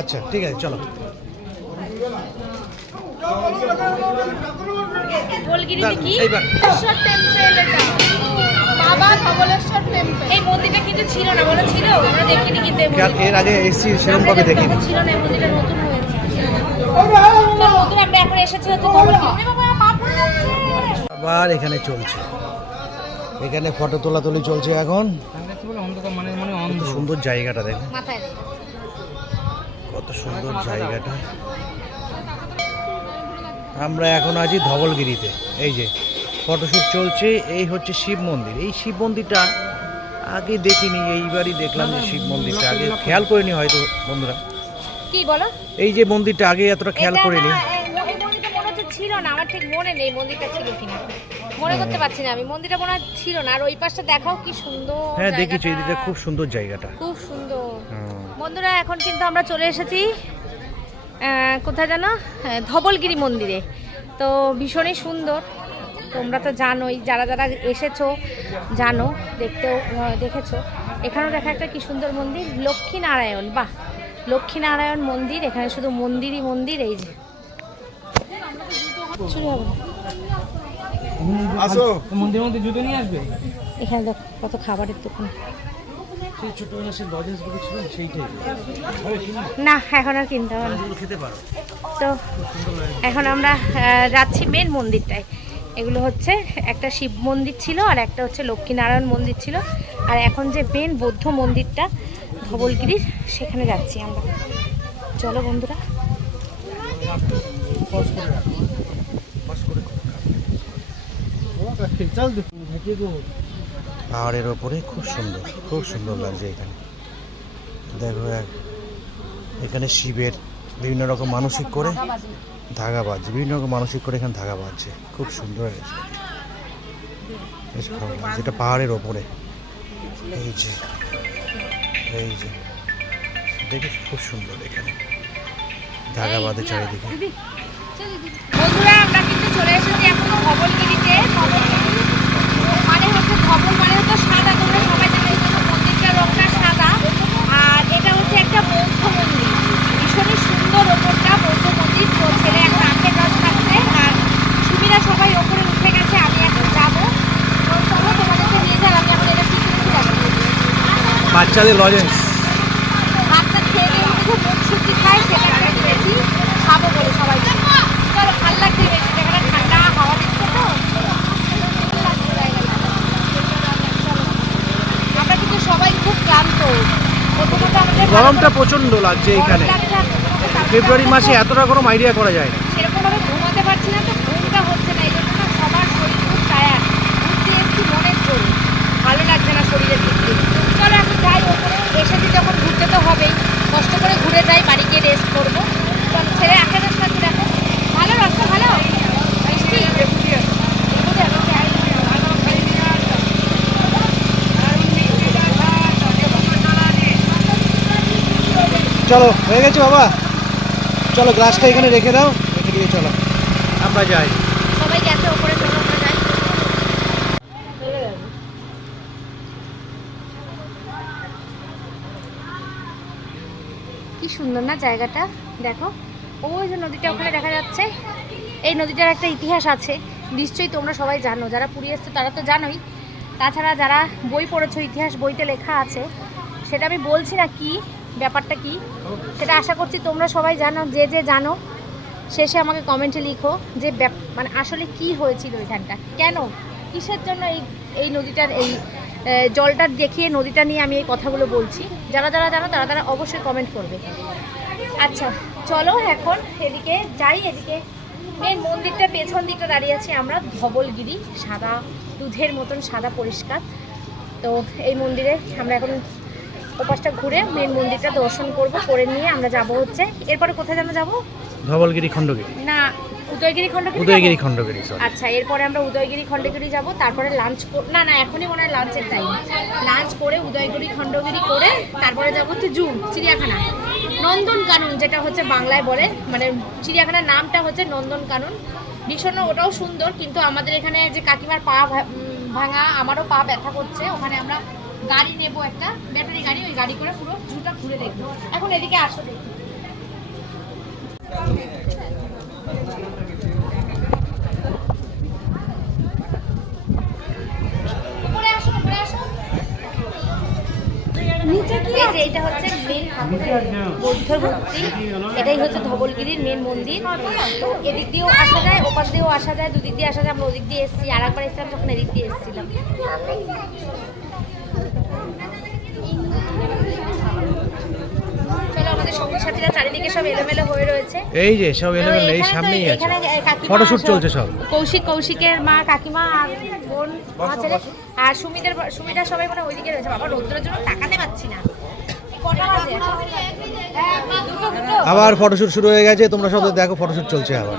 আচ্ছা ঠিক আছে চলো। এইবার। ধবলেশ্বর টেম্পল এটা বাবা ধবলেশ্বর টেম্পল এই মন্দিরটা কিন্তু ছিল না বলে ছিল? আমরা দেখিনি কিন্তু এই এর আগে এসছি সেরকম ভাবে দেখিনি। ছিল না মন্দিরটা নতুন হয়েছে। তো আমরা এখন এসেছি হচ্ছে গোলগিরি বাবা পা আবার এখানে চলছে। এখানে ফটো তোলা তুলি চলছে এখন। সুন্দর জায়গাটা দেখো। মাথায় কত সুন্দর জায়গাটা। আমরা এখন আছি ধবলগিরিতে। এই যে ফটোশ্যুট চলছে এই হচ্ছে শিব মন্দির। এই শিব মন্দিরটা আগে দেখিনি এইবারই দেখলাম যে শিব মন্দিরটা। আগে খেয়াল করিনি হয়তো বন্ধুরা। কি বলো? এই যে মন্দিরটা আগে এতটা খেয়াল করিনি। ছিল না। আমার ঠিক মনে নেই মন্দিরটা ছিল কিনা। মনে করতে পারছি না আমি। মন্দিরটা মনে হয় ছিল না। আর ওই পাশটা দেখাও কি সুন্দর হ্যাঁ দেখেছি। এইদিকটা খুব সুন্দর জায়গাটা। খুব সুন্দর। বন্ধুরা এখন কিন্তু আমরা চলে এসেছি কোথায় জানো? হ্যাঁ, ধবলগিরি মন্দিরে। তো ভীষণই সুন্দর। তোমরা তো জানোই যারা যারা এসেছ জানো দেখতেও দেখেছ। এখানেও দেখা একটা কি সুন্দর মন্দির লক্ষ্মীনারায়ণ। বাহ! লক্ষ্মীনারায়ণ মন্দির এখানে শুধু মন্দিরই মন্দির এই যে। চুরি হবে না। আসো। মন্দির মধ্যে জুতো নিয়ে আসবে? এখানে দেখ কত খাবারের দোকান। সেই ছোটবেলা সেই লজেন্সগুলো ছিল সেইটাই। না? এখন আর কিনতে হবে খেতে পারো। তো এখন আমরা যাচ্ছি মেন মন্দিরটায়। এগুলো হচ্ছে একটা শিব মন্দির ছিল আর একটা হচ্ছে লক্ষ্মীনারায়ণ মন্দির ছিল। আর এখন যে মেন বৌদ্ধ মন্দিরটা ধবলগিরির সেখানে যাচ্ছি আমরা। চলো বন্ধুরা। চল পাহাড়ের ওপরে খুব সুন্দর খুব সুন্দর লাগছে এখানে। দেখো এখানে শিবের বিভিন্ন রকম মানসিক করে ধাগা বাজছে বিভিন্ন রকম মানসিক করে এখানে ধাগা বাজছে। খুব সুন্দর বেশ ভালো লাগছে এটা পাহাড়ের ওপরে। এই যে এই যে দেখি খুব সুন্দর এখানে। ধাগা বাঁধে চারিদিকে। বন্ধুরা আমরা কিন্তু চলে এসেছি এখন ধবলগিরি মানে হচ্ছে ধবল মানে হচ্ছে সাদা তোমরা সবাই জানো এই জন্য মন্দিরটার রংটা সাদা আর এটা হচ্ছে একটা বৌদ্ধ মন্দির ভীষণই সুন্দর ওপরটা বৌদ্ধ মন্দির তো ছেলে এখন আখের রস খাচ্ছে আর সুমিরা সবাই ওপরে উঠে গেছে আমি এখন যাব তো চলো তোমাদেরকে নিয়ে যান আমি এখন এটা কি কিনেছি দেখো বাচ্চাদের লজেন্স ভাতটা খেয়ে দিয়ে শুধু মুখ শুকি খাই সেটা একটা কিনেছি খাব বলে সবাই চলো ভালো লাগছে বেশি জায়গাটা ঠান্ডা হাওয়া দিচ্ছে তো ভালো লাগছে জায়গাটা। চলো। আমরা কিন্তু সবাই খুব ক্লান্ত প্রথমত আমাদের গরমটা প্রচণ্ড লাগছে এখানে। ফেব্রুয়ারি মাসে এতটা গরম আইডিয়া করা যায় না সেরকমভাবে ঘুমাতে পারছি না তো ঘুমটা হচ্ছে না এই জন্য না সবার শরীর খুব টায়ার্ড ঘুরতে এসেছি মনের জোরে ভালো লাগছে না শরীরের দিক দিয়ে চলো এখন যাই ওপরে এসেছি যখন ঘুরতে তো হবেই কষ্ট করে ঘুরে যাই বাড়ি গিয়ে রেস্ট করব চলো ছেলে একটা রাস্তা দেখো ভালো রাস্তা ভালো মিষ্টি চলো হয়ে গেছে বাবা। চলো গ্লাসটা এখানে রেখে দাও রেখে দিয়ে চলো। আমরা যাই। সবাই গেছে ওপরে চলো আমরা যাই। কি সুন্দর না জায়গাটা দেখো। ওই যে নদীটা ওখানে দেখা যাচ্ছে। এই নদীটার একটা ইতিহাস আছে। নিশ্চয়ই তোমরা সবাই জানো। যারা পুরী এসছো তারা তো জানোই। তাছাড়া যারা বই পড়েছো ইতিহাস বইতে লেখা আছে সেটা আমি বলছি না কি ব্যাপারটা কি? সেটা আশা করছি তোমরা সবাই জানো, যে যে জানো, শেষে আমাকে কমেন্টে লিখো যে মানে আসলে কি হয়েছিল ওইখানটা কেন? কিসের জন্য এই এই নদীটার, এই জলটা দেখিয়ে নদীটা নিয়ে আমি এই কথাগুলো বলছি? যারা যারা জানো, তারা তারা অবশ্যই কমেন্ট করবে। আচ্ছা চলো এখন এদিকে যাই, এদিকে মেন মন্দিরটা পেছন দিকটা দাঁড়িয়ে আছি আমরা, ধবলগিরি, সাদা দুধের মতন, সাদা পরিষ্কার। তো এই মন্দিরে আমরা এখন ওপাশটা ঘুরে মেন মন্দিরটা দর্শন করব করে নিয়ে আমরা যাব হচ্ছে। এরপরে কোথায় যেন যাব? ধবলগিরি খণ্ডগিরি। না উদয়গিরি খণ্ডগিরি উদয়গিরি? খণ্ডগিরি আচ্ছা এরপরে আমরা উদয়গিরি খণ্ডগিরি যাব তারপরে লাঞ্চ না না এখনই মনে হয় লাঞ্চের টাইম লাঞ্চ করে উদয়গিরি খণ্ডগিরি করে তারপরে যাব হচ্ছে জু চিড়িয়াখানা। নন্দন কানন যেটা হচ্ছে বাংলায় বলে মানে চিড়িয়াখানার নামটা হচ্ছে নন্দন কানন ভীষণ ওটাও সুন্দর কিন্তু আমাদের এখানে যে কাকিমার পা ভাঙা আমারও পা ব্যথা করছে ওখানে আমরা গাড়ি নেব একটা ব্যাটারি গাড়ি ওই গাড়ি করে পুরো জুটা ঘুরে দেখব। এখন এদিকে আসো দেখি। এটা হচ্ছে মেন বৌদ্ধর মূর্তি এটাই হচ্ছে ধবলগিরির মেন মন্দির। তো এদিক দিয়েও আসা যায় ওপাশ দিয়েও আসা যায় দুদিক দিয়ে আসা যায় আমরা ওদিক দিয়ে এসেছি আর একবার এসেছিলাম যখন এদিক দিয়ে এসেছিলাম। সাথীরা চারিদিকে সব এলোমেলো হয়ে রয়েছে। এই যে সব এলোমেলো এই সামনেই আছে। এখানে কাকিমা ফটোশুট চলছে সব। কৌশিক কৌশিকের মা কাকিমা আর বোন ছেলে আর সুমিদের সুমিটা সবাই মানে ওইদিকে রয়েছে। বাবা রোদ্রের জন্য তাকাতে পাচ্ছি না। হ্যাঁ, আবার ফটোশুট শুরু হয়ে গেছে তোমরা সব দেখো ফটোশুট চলছে আবার।